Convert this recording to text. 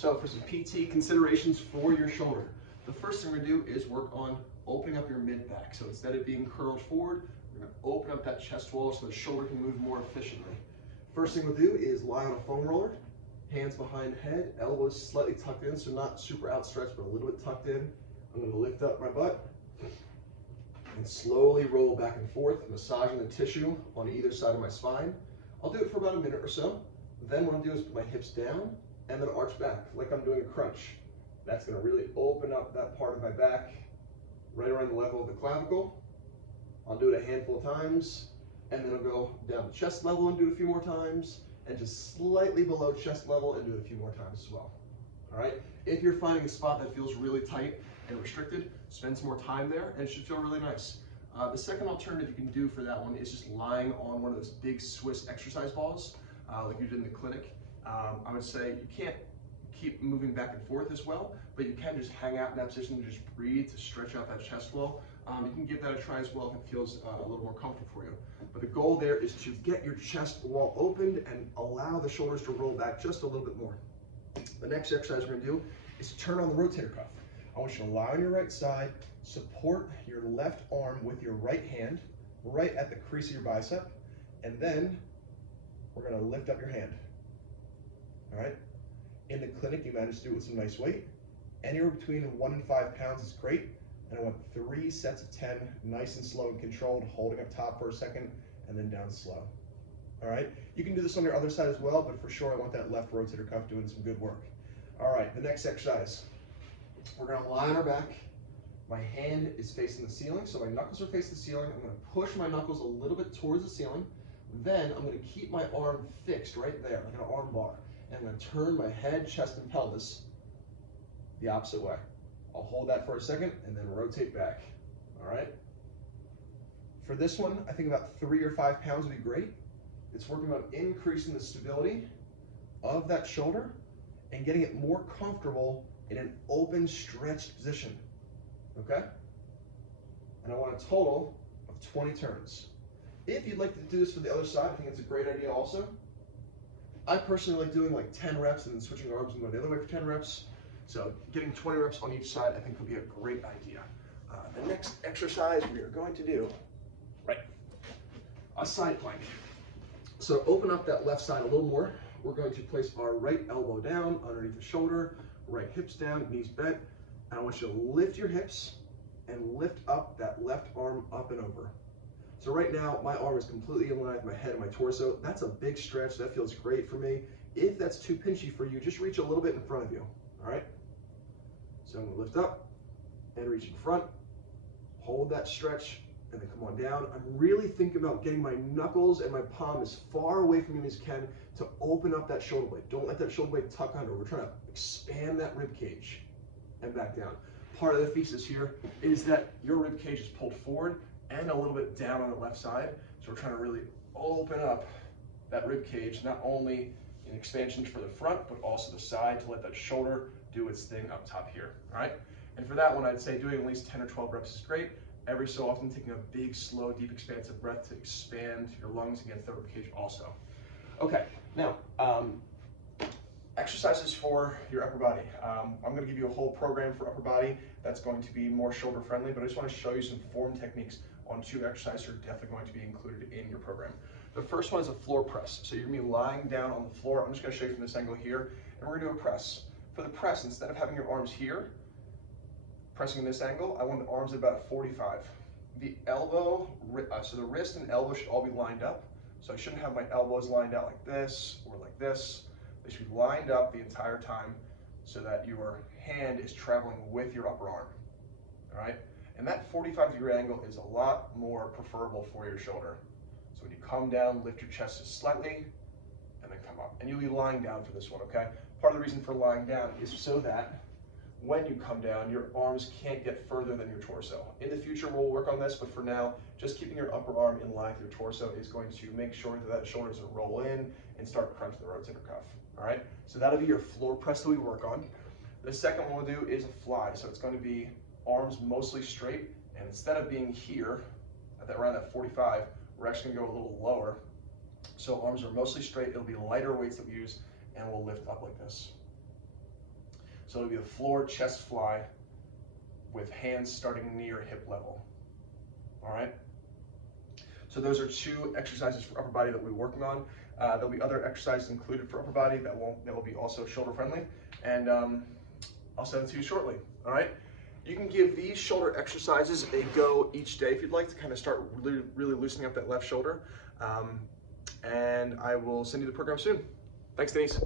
So for some PT considerations for your shoulder, the first thing we're gonna do is work on opening up your mid-back. So instead of being curled forward, we're gonna open up that chest wall so the shoulder can move more efficiently. First thing we'll do is lie on a foam roller, hands behind head, elbows slightly tucked in, so not super outstretched, but a little bit tucked in. I'm gonna lift up my butt and slowly roll back and forth, massaging the tissue on either side of my spine. I'll do it for about a minute or so. Then what I'll do is put my hips down and then arch back like I'm doing a crunch. That's gonna really open up that part of my back right around the level of the clavicle. I'll do it a handful of times, and then I'll go down to chest level and do it a few more times, and just slightly below chest level and do it a few more times as well. All right? If you're finding a spot that feels really tight and restricted, spend some more time there, and it should feel really nice. The second alternative you can do for that one is just lying on one of those big Swiss exercise balls, like you did in the clinic. I would say you can't keep moving back and forth as well, but you can just hang out in that position and just breathe to stretch out that chest wall. You can give that a try as well if it feels a little more comfortable for you. But the goal there is to get your chest wall opened and allow the shoulders to roll back just a little bit more. The next exercise we're gonna do is to turn on the rotator cuff. I want you to lie on your right side, support your left arm with your right hand, right at the crease of your bicep, and then we're gonna lift up your hand, all right? In the clinic, you managed to do it with some nice weight. Anywhere between 1 and 5 pounds is great. And I want 3 sets of 10, nice and slow and controlled, holding up top for a second, and then down slow. All right, you can do this on your other side as well, but for sure I want that left rotator cuff doing some good work. All right, the next exercise. We're gonna lie on our back. My hand is facing the ceiling, so my knuckles are facing the ceiling. I'm gonna push my knuckles a little bit towards the ceiling. Then I'm gonna keep my arm fixed right there, like an arm bar. And I'm gonna turn my head, chest, and pelvis the opposite way. I'll hold that for a second and then rotate back, all right? For this one, I think about 3 or 5 pounds would be great. It's working on increasing the stability of that shoulder and getting it more comfortable in an open, stretched position, okay? And I want a total of 20 turns. If you'd like to do this for the other side, I think it's a great idea also. I personally like doing like 10 reps and then switching arms and going the other way for 10 reps. So getting 20 reps on each side, I think would be a great idea. The next exercise we are going to do, a side plank. So open up that left side a little more. We're going to place our right elbow down underneath the shoulder, right hips down, knees bent. And I want you to lift your hips and lift up that left arm up and over. So right now, my arm is completely in line with my head and my torso. That's a big stretch. That feels great for me. If that's too pinchy for you, just reach a little bit in front of you, all right? So I'm gonna lift up and reach in front, hold that stretch, and then come on down. I'm really thinking about getting my knuckles and my palm as far away from me as can to open up that shoulder blade. Don't let that shoulder blade tuck under. We're trying to expand that rib cage and back down. Part of the thesis here is that your rib cage is pulled forward and a little bit down on the left side. So we're trying to really open up that rib cage, not only in expansion for the front, but also the side to let that shoulder do its thing up top here, all right? And for that one, I'd say doing at least 10 or 12 reps is great. Every so often, taking a big, slow, deep, expansive breath to expand your lungs against the rib cage also. Okay, now, exercises for your upper body. I'm gonna give you a whole program for upper body that's going to be more shoulder friendly, but I just wanna show you some form techniques on 2 exercises that are definitely going to be included in your program. The first one is a floor press. So you're gonna be lying down on the floor. I'm just gonna show you from this angle here, and we're gonna do a press. For the press, instead of having your arms here, pressing in this angle, I want the arms at about 45. The elbow, so the wrist and elbow should all be lined up. So I shouldn't have my elbows lined out like this or like this. They should be lined up the entire time so that your hand is traveling with your upper arm, all right? And that 45-degree angle is a lot more preferable for your shoulder. So when you come down, lift your chest just slightly, and then come up. And you'll be lying down for this one, okay? Part of the reason for lying down is so that when you come down, your arms can't get further than your torso. In the future, we'll work on this, but for now, just keeping your upper arm in line with your torso is going to make sure that shoulder doesn't roll in and start crunching the rotator cuff, all right? So that'll be your floor press that we work on. The second one we'll do is a fly. So it's going to be arms mostly straight, and instead of being here, around that 45, we're actually gonna go a little lower. So arms are mostly straight, it'll be lighter weights that we use, and we'll lift up like this. So it'll be a floor chest fly with hands starting near hip level. All right. So those are 2 exercises for upper body that we're working on. There'll be other exercises included for upper body that will be also shoulder friendly, and I'll send it to you shortly. All right. You can give these shoulder exercises a go each day if you'd like to kind of start really loosening up that left shoulder. And I will send you the program soon. Thanks, Denise.